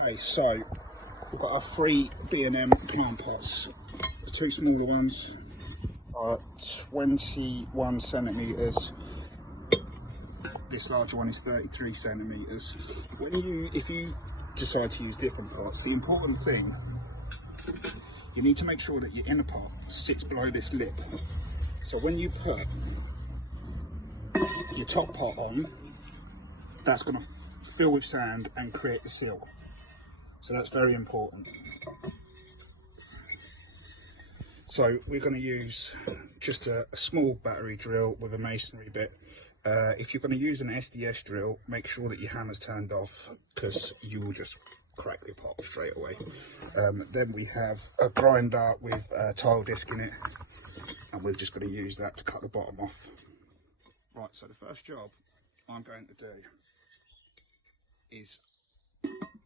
Okay, so we've got our 3 B&M plant pots. The 2 smaller ones are 21 centimetres. This larger one is 33 centimetres. If you decide to use different pots, the important thing, you need to make sure that your inner pot sits below this lip. So when you put your top pot on, that's going to fill with sand and create the seal. So that's very important. So we're going to use just a small battery drill with a masonry bit. If you're going to use an SDS drill, make sure that your hammer's turned off, because you will just crack the pot straight away. Then we have a grinder with a tile disc in it, and we're just going to use that to cut the bottom off. Right, so the first job I'm going to do is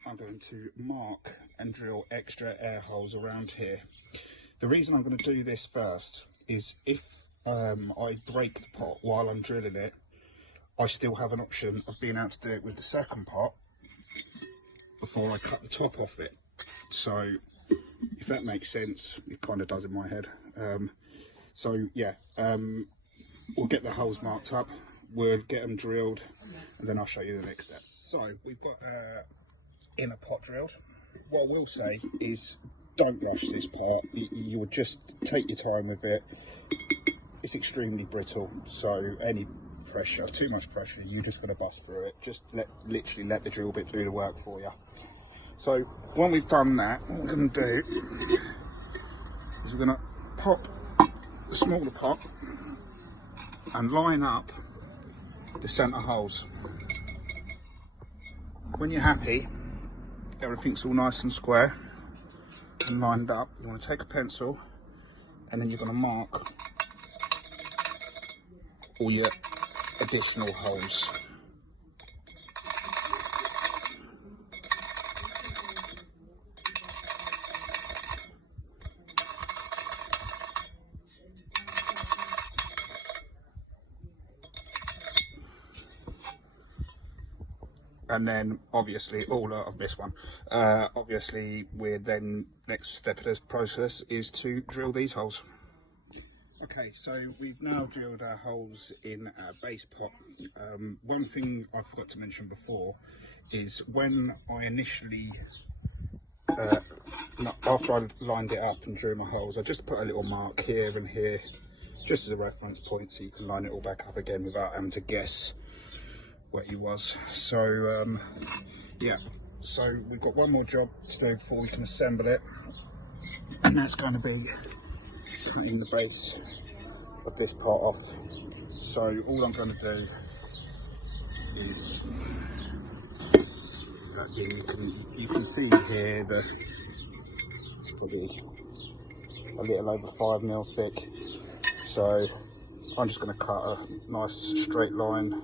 I'm going to mark and drill extra air holes around here. The reason I'm going to do this first is if I break the pot while I'm drilling it, I still have an option of being able to do it with the second pot before I cut the top off it. So if that makes sense, it kind of does in my head. We'll get the holes marked up, we'll get them drilled, and then I'll show you the next step. So we've got inner pot drilled. What I will say is, don't rush this part. You would just take your time with it. It's extremely brittle, so any pressure, too much pressure, you're just going to bust through it. Just literally let the drill bit do the work for you. So when we've done that, what we're going to do is we're going to pop the smaller pot and line up the centre holes. When you're happy, everything's all nice and square and lined up, you want to take a pencil and then you're going to mark all your additional holes. And then obviously all of this one, obviously we're then, next step of this process is to drill these holes. Okay, so we've now drilled our holes in our base pot. One thing I forgot to mention before is when I initially, after I lined it up and drew my holes, I just put a little mark here and here, just as a reference point, so you can line it all back up again without having to guess where you was. So yeah, so we've got one more job to do before we can assemble it, and that's going to be cutting the base of this part off. So all I'm going to do is you can see here that it's probably a little over 5mm thick, so I'm just going to cut a nice straight line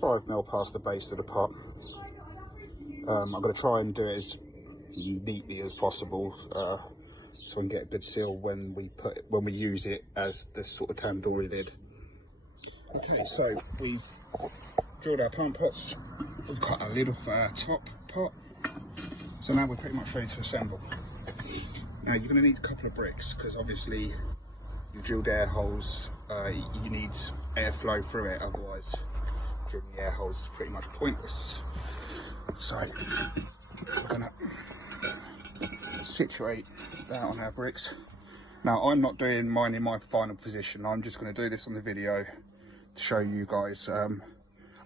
5mm past the base of the pot. I'm going to try and do it as neatly as possible, so we can get a good seal when we use it as this sort of tandoori lid. Okay, so we've drilled our plant pots, we've cut a lid off our top pot, so now we're pretty much ready to assemble. Now you're going to need a couple of bricks, because obviously you've drilled air holes, you need airflow through it, otherwise drilling the air holes is pretty much pointless. So we're going to situate that on our bricks. Now I'm not doing mine in my final position, I'm just going to do this on the video to show you guys. I'm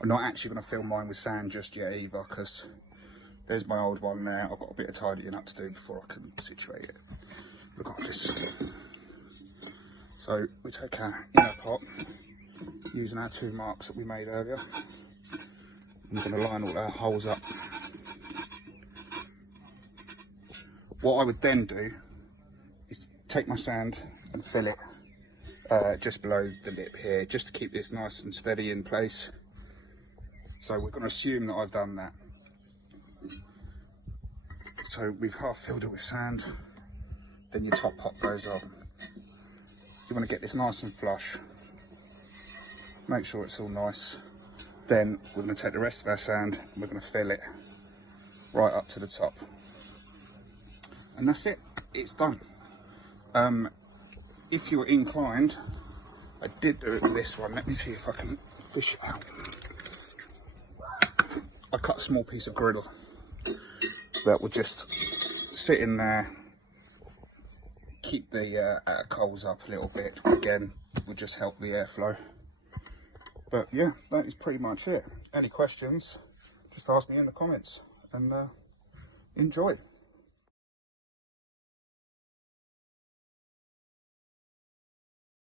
not actually going to film mine with sand just yet either, because there's my old one there. I've got a bit of tidying up to do before I can situate it. Look at this. So we take our inner pot using our 2 marks that we made earlier. I'm going to line all our holes up. What I would then do is take my sand and fill it just below the lip here, just to keep this nice and steady in place. So we're going to assume that I've done that. So we've half filled it with sand, then your top pot goes on. You want to get this nice and flush, make sure it's all nice. Then we're going to take the rest of our sand and we're going to fill it right up to the top. And that's it, it's done. If you're inclined, I did do it with this one. Let me see if I can fish it out. I cut a small piece of griddle that will just sit in there, keep the coals up a little bit. Again, will just help the airflow. But yeah, that is pretty much it. Any questions, just ask me in the comments, and enjoy.